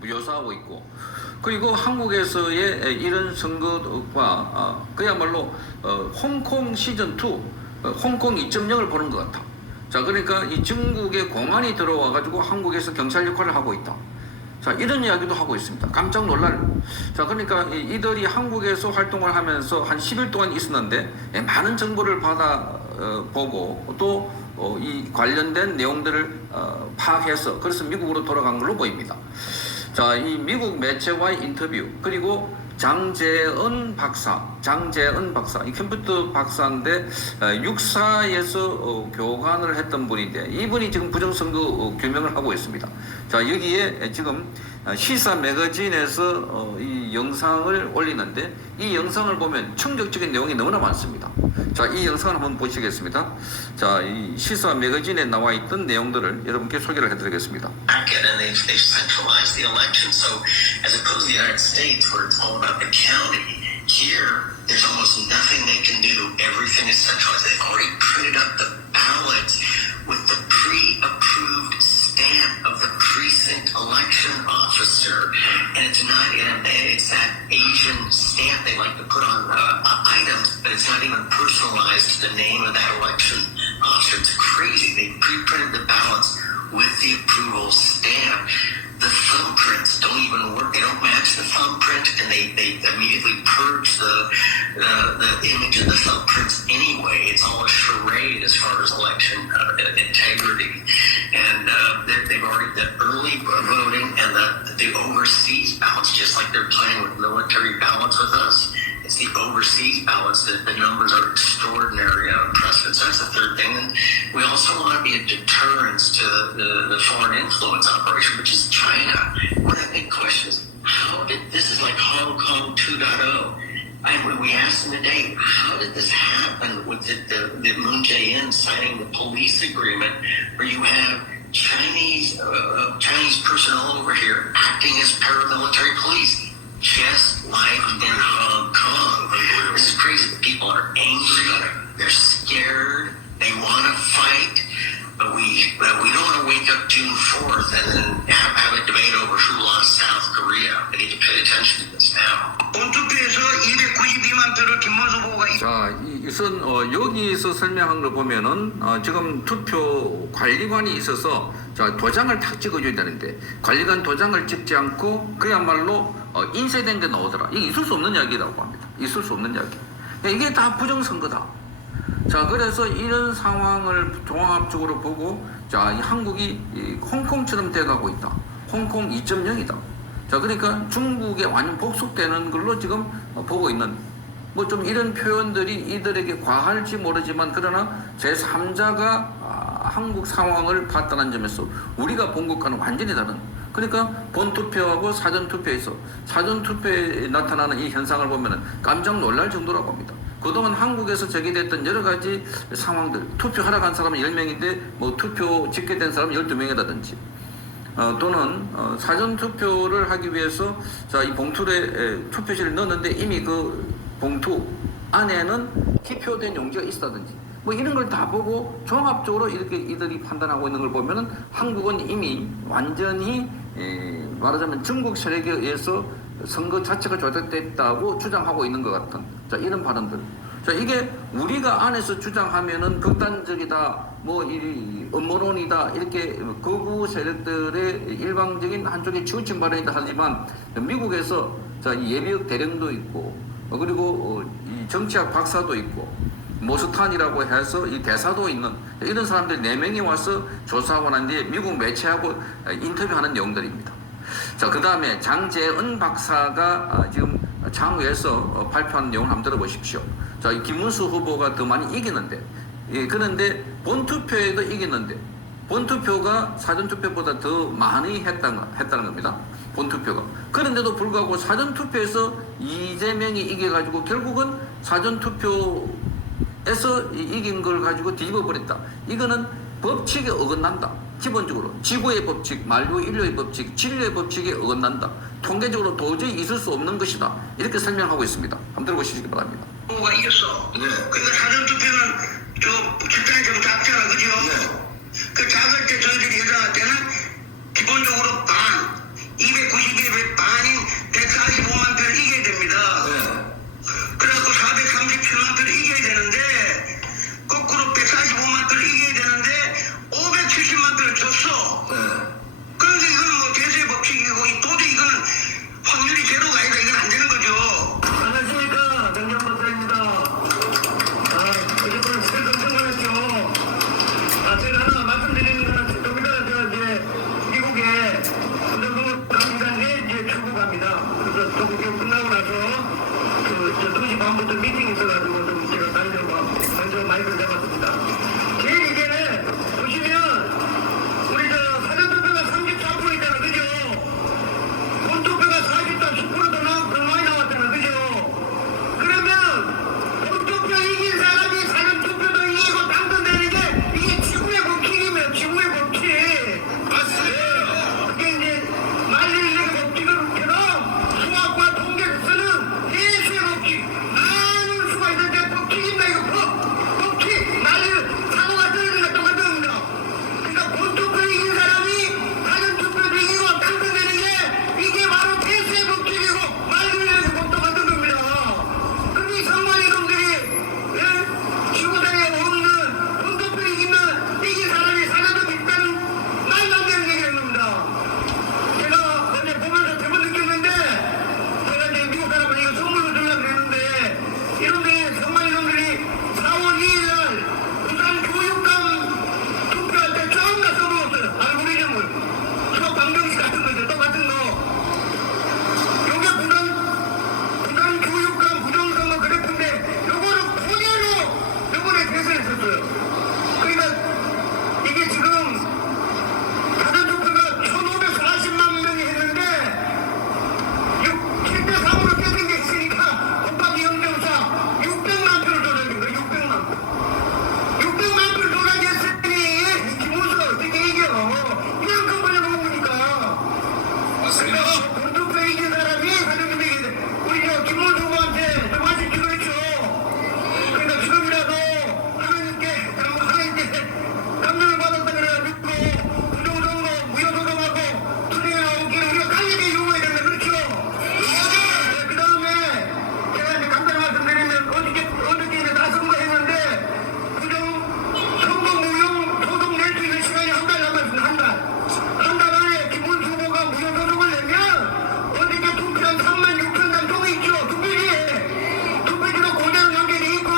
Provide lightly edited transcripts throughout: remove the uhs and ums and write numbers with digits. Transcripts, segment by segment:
묘사하고 있고, 그리고 한국에서의 이런 선거가 그야말로 홍콩 시즌2, 홍콩 2.0을 보는 것 같아. 자, 그러니까 이 중국의 공안이 들어와 가지고 한국에서 경찰 역할을 하고 있다. 자, 이런 이야기도 하고 있습니다. 깜짝 놀랄. 자, 그러니까 이들이 한국에서 활동을 하면서 한 10일 동안 있었는데 많은 정보를 받아 보고 또 이 관련된 내용들을 파악해서 그래서 미국으로 돌아간 걸로 보입니다. 자, 이 미국 매체와의 인터뷰, 그리고 장재은 박사, 이 컴퓨터 박사인데 육사에서 교관을 했던 분인데 이분이 지금 부정선거 규명을 하고 있습니다. 자, 여기에 지금 시사 매거진에서 이 영상을 올리는데 이 영상을 보면 충격적인 내용이 너무나 많습니다. 자, 이 영상을 한번 보시겠습니다. 자, 이 시사 매거진에 나와 있던 내용들을 여러분께 소개를 해드리겠습니다. And they've centralized the election. So as opposed to the United States where it's all about the county, here there's almost nothing they can do. Everything is centralized. They've already printed up the ballots with the pre-approved stamp of the precinct election officer. And it's not it's that Asian stamp they like to put on items, but it's not even personalized to the name of that election officer. It's crazy. They pre-printed the ballots with the approval stamp. The thumbprints don't even work. They don't match the thumbprint, and they immediately purge the image of the thumbprints anyway. It's all a charade as far as election integrity. And they've already the early voting and the overseas ballots, just like they're playing with military ballots with us. It's the overseas ballots that the numbers are extraordinary precedent. So that's the third thing. And we also want to be a deterrence to the foreign influence operation, which is China. One of the big questions is, how did this is like Hong Kong 2.0. And we asked them today, how did this happen with the Moon Jae-in signing the police agreement where you have Chinese personnel over here acting as paramilitary police? Just like in Hong Kong. This is crazy. People are angry. They're scared. They want to fight. But we don't want to wake up June 4th and then have a debate over who lost South Korea. We need to pay attention to this now. 본투표에서 292만 표를 김문수 후보가 자, 우선 여기서 설명한 걸 보면은 지금 투표 관리관이 있어서 자, 도장을 탁 찍어줘야 되는데 관리관 도장을 찍지 않고 그야말로 인쇄된 게 나오더라. 이게 있을 수 없는 이야기라고 합니다. 있을 수 없는 이야기. 이게 다 부정선거다. 자, 그래서 이런 상황을 종합적으로 보고 자, 이 한국이 홍콩처럼 돼가고 있다. 홍콩 2.0이다. 자, 그러니까 중국에 완전 복속되는 걸로 지금 보고 있는 뭐 좀 이런 표현들이 이들에게 과할지 모르지만 그러나 제3자가 한국 상황을 봤다는 점에서 우리가 본 것과는 완전히 다른, 그러니까 본투표하고 사전투표에서 사전투표에 나타나는 이 현상을 보면 깜짝 놀랄 정도라고 합니다. 그동안 한국에서 제기됐던 여러 가지 상황들, 투표하러 간 사람은 10명인데 뭐 투표 집계된 사람은 12명이라든지 또는 사전투표를 하기 위해서 자, 이 봉투에 투표지를 넣었는데 이미 그 봉투 안에는 기표된 용지가 있다든지 뭐 이런 걸 다 보고 종합적으로 이렇게 이들이 판단하고 있는 걸 보면은 한국은 이미 완전히 말하자면 중국 세력에 의해서 선거 자체가 조작됐다고 주장하고 있는 것 같은 자, 이런 발언들. 자, 이게 우리가 안에서 주장하면은 극단적이다, 뭐 이 음모론이다, 이렇게 극우 세력들의 일방적인 한쪽에 치우친 발언이다 하지만 미국에서 자, 이 예비역 대령도 있고 그리고 이 정치학 박사도 있고 모스탄이라고 해서 이 대사도 있는 이런 사람들 4명이 와서 조사하고 난 뒤에 미국 매체하고 인터뷰하는 내용들입니다. 자, 그 다음에 장재은 박사가 지금 장외에서 발표한 내용을 한번 들어보십시오. 자, 이 김문수 후보가 더 많이 이기는데, 그런데 본투표에도 이기는데, 본투표가 사전투표보다 더 많이 했다는 겁니다. 본투표가. 그런데도 불구하고 사전투표에서 이재명이 이겨가지고 결국은 사전투표에서 이긴 걸 가지고 뒤집어버렸다. 이거는 법칙에 어긋난다. 기본적으로 지구의 법칙, 만류 인류의 법칙, 진료의 법칙에 어긋난다. 통계적으로 도저히 있을 수 없는 것이다. 이렇게 설명하고 있습니다. 한번 들어보시기 바랍니다. 후보가 이겼어. 네. 근데 사전투표는 저 집단이 좀 작잖아, 그죠? 네. 그 작을 때 저희들이 예상할 때는 기본적으로 반 292 조금 끝나고 나서 저 2시 반부터 미팅이 있어가지고 좀 제가 먼저 마이크를 잡았습니다. 제 얘기는 보시면 우리 저 사전투표가 34% 있잖아, 그죠? 본투표가 40도 10%더 많이 나왔잖아, 그죠? 그러면 본투표 이긴 사람이 사전투표도 이기고 당선되는 게 이게 지구의 법칙이면 지구의 법칙. 맞습니다. 그게 이제 말리는 법칙처럼 수학과 통계에서는 예수의 법칙. 많은 수가 있는데 법칙입니다, 이거 법칙. 말리는 사고가 떨어지는 것 똑같은 겁니다. 그러니까 본투표 이긴 사람이 사전투표도 이기고 당선되는 게 이게 바로 예수의 법칙이고 말리는 법도 같은 겁니다. 근데 이 상관이 놈들이 지구상에 없는 본투표 이긴 사람이 사전투표 있다는 말도 안 되는 얘기를 겁니다. 제가 어제 보면서 대본 느꼈는데 제가 이제 미국 사람은 이거 선물로 주려고 그랬는데 이런데 정말 이놈들이 4월 2일날 부산 교육감 투표할 때 처음 다 써먹었어요. 알고리즘을. 수학 방정식 같은 거죠. 똑같은 거. 요게 부산 교육감 부정선거 그래프인데 요거를 그대로 요번에 개설했었어요. 그러니까 이게 지금 사전투표가 1,540만 명이 했는데 7대 3으로 깨진 게 있으니까 곱하기 0.4 600만 표를 조작인 거예요. 600만 표를 조작했으니 김문수가 어떻게 이겨. 이만큼 걸려놓으니까 그러니까 본투표 이긴 사람이 사전투표 이긴 우리 저 김문수 후보한테 좀 하십시오 그랬죠. 그러니까 지금이라도 하나님께 감명을 받았다 그래가지고 부정선거 무효소송하고 투쟁에 나오기를 우리가 강하게 요구해야 된다 그렇죠? 네, 그 다음에 제가 이제 간단히 말씀드리면 어저께 이제 다 선거했는데 선거 무효 소송 낼 수 있는 시간이 한 달 남았습니다. 한 달 안에 김문수 후보가 무효 소송을 내면 어저께 투표한 36,000장 종이 있죠. 투표지로 그대로 연결이 있고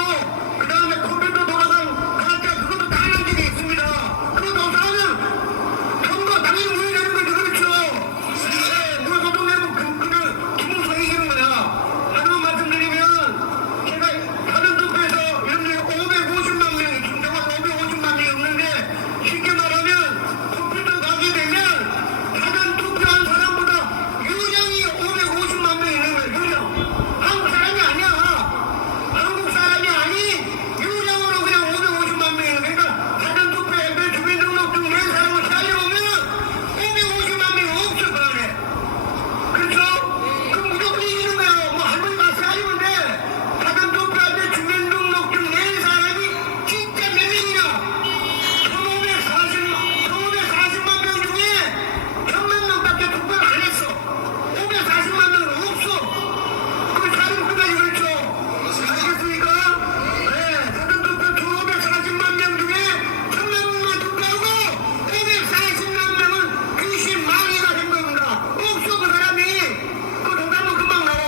그 다음에 컴퓨터 돌아간 가짜 그것도 다 연결이 있습니다. 그거 조사하면 선거 당연히 무효되는 거죠. 그렇죠? 네, 무효 소송 내면 그냥 김문수가 이기는 거야. 하나만 말씀드리면 제가 사전투표에서 이런데 550만 명이 중정한 550만 명이 없는데 쉽게 말하면 컴퓨터 가게 되면 사전투표한 사람보다 유령이 550만 명 있는 거예요. 유령. 한국 사람이 아니야. 한국 사람이 아닌 유령으로 그냥 550만 명이 있는 거니까 사전투표에 주민등록증 낸 사람을 살려보면 550만 명이 없어 그 안에. 그렇죠? 그럼 무조건 이기는 거예요. 뭐 할머니 말씀 하시면 돼. 사전투표할 때 주민등록증 낸 사람이 진짜 몇 명이냐? 1,540만 명 중에 1,000만 명밖에 투표를 안 했어. 540만 명은 없어. 그 사람 끝까지 그렇죠? 알겠습니까? 네, 사전투표 1,540만 명 중에 1,000만 명만 투표하고 540만 명은 귀신 망이가 된 겁니다. 없어 그 사람이. 그 동사는 금방 나와.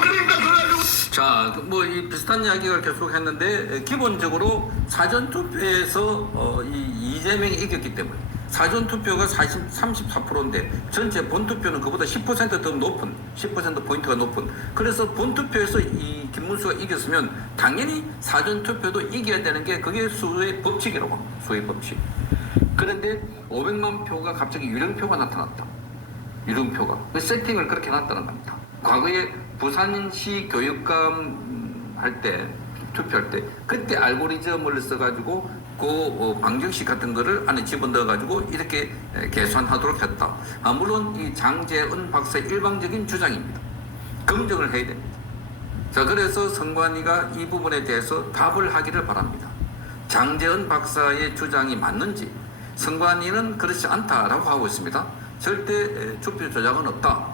그러니까 그래가지고 자, 뭐 이 비슷한 이야기를 계속했는데 기본적으로 사전 투표에서 이 이재명이 이겼기 때문에 사전 투표가 34%인데 전체 본 투표는 그보다 10%더 높은 10% 포인트가 높은 그래서 본 투표에서 이 김문수가 이겼으면 당연히 사전 투표도 이겨야 되는 게 그게 수의 법칙이라고 합니다. 수의 법칙. 그런데 500만 표가 갑자기 유령표가 나타났다. 유령표가 그 세팅을 그렇게 해놨다는 겁니다. 과거에 부산시 교육감 할 때 투표할 때 그때 알고리즘을 써가지고 그 방정식 같은 거를 안에 집어넣어가지고 이렇게 계산하도록 했다. 물론 이 장재은 박사의 일방적인 주장입니다. 검증을 해야 됩니다. 자, 그래서 선관위가 이 부분에 대해서 답을 하기를 바랍니다. 장재은 박사의 주장이 맞는지 선관위는 그렇지 않다라고 하고 있습니다. 절대 투표 조작은 없다.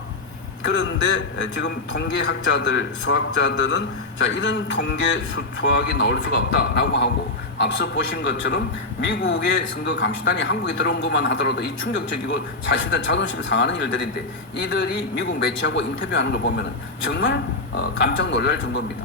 그런데 지금 통계학자들, 수학자들은 자 이런 통계 수학이 나올 수가 없다라고 하고 앞서 보신 것처럼 미국의 선거 감시단이 한국에 들어온 것만 하더라도 이 충격적이고 사실은 자존심 상하는 일들인데 이들이 미국 매체하고 인터뷰하는 걸 보면은 정말 깜짝 놀랄 정도입니다.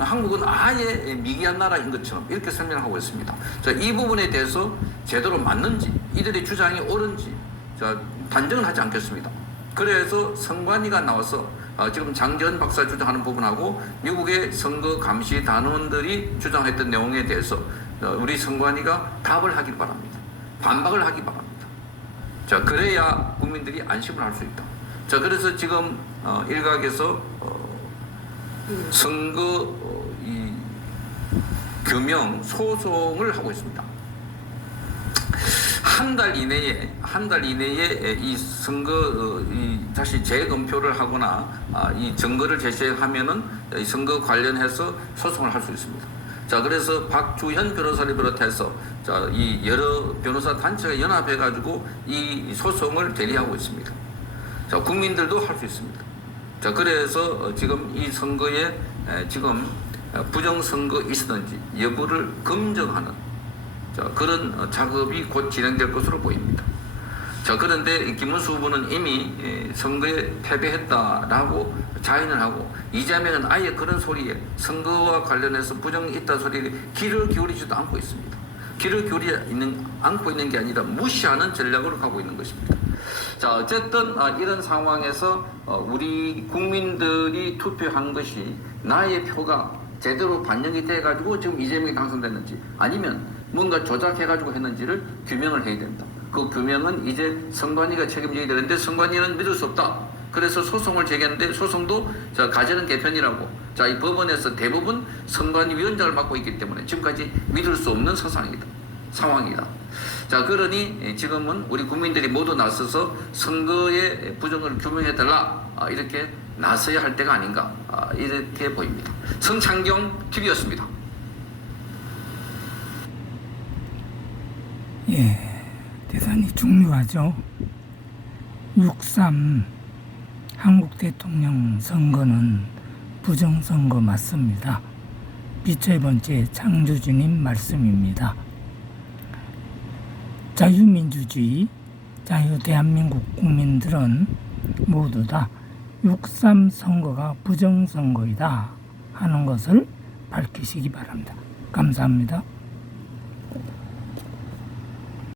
한국은 아예 미개한 나라인 것처럼 이렇게 설명하고 있습니다. 자, 이 부분에 대해서 제대로 맞는지 이들의 주장이 옳은지 자, 단정은 하지 않겠습니다. 그래서 선관위가 나와서 지금 장전 박사 주장하는 부분하고 미국의 선거 감시 단원들이 주장했던 내용에 대해서 우리 선관위가 답을 하길 바랍니다. 반박을 하기 바랍니다. 자, 그래야 국민들이 안심을 할 수 있다. 자, 그래서 지금 일각에서 선거 이 규명 소송을 하고 있습니다. 한 달 이내에 이 선거 다시 재검표를 하거나 이 증거를 제시하면은 이 선거 관련해서 소송을 할 수 있습니다. 자, 그래서 박주현 변호사를 비롯해서 자, 이 여러 변호사 단체가 연합해 가지고 이 소송을 대리하고 있습니다. 자, 국민들도 할 수 있습니다. 자, 그래서 지금 이 선거에 지금 부정선거 있었는지 여부를 검증하는 자, 그런 작업이 곧 진행될 것으로 보입니다. 자, 그런데 김문수 후보는 이미 선거에 패배했다라고 자인을 하고 이재명은 아예 그런 소리에 선거와 관련해서 부정이 있다 소리에 귀를 기울이지도 않고 있습니다. 귀를 않고 있는 게 아니라 무시하는 전략으로 가고 있는 것입니다. 자, 어쨌든 이런 상황에서 우리 국민들이 투표한 것이 나의 표가 제대로 반영이 돼가지고 지금 이재명이 당선됐는지 아니면 뭔가 조작해가지고 했는지를 규명을 해야 된다. 그 규명은 이제 선관위가 책임져야 되는데 선관위는 믿을 수 없다. 그래서 소송을 제기했는데 소송도 가재는 개편이라고 자, 이 법원에서 대부분 선관위 위원장을 맡고 있기 때문에 지금까지 믿을 수 없는 상황이다. 자, 그러니 지금은 우리 국민들이 모두 나서서 선거의 부정을 규명해달라 이렇게 나서야 할 때가 아닌가 이렇게 보입니다. 성창경 TV였습니다. 예, 대단히 중요하죠. 6.3 한국 대통령 선거는 부정선거 맞습니다. 빛의 번째 창조주님 말씀입니다. 자유민주주의, 자유대한민국 국민들은 모두 다 6.3 선거가 부정선거이다 하는 것을 밝히시기 바랍니다. 감사합니다.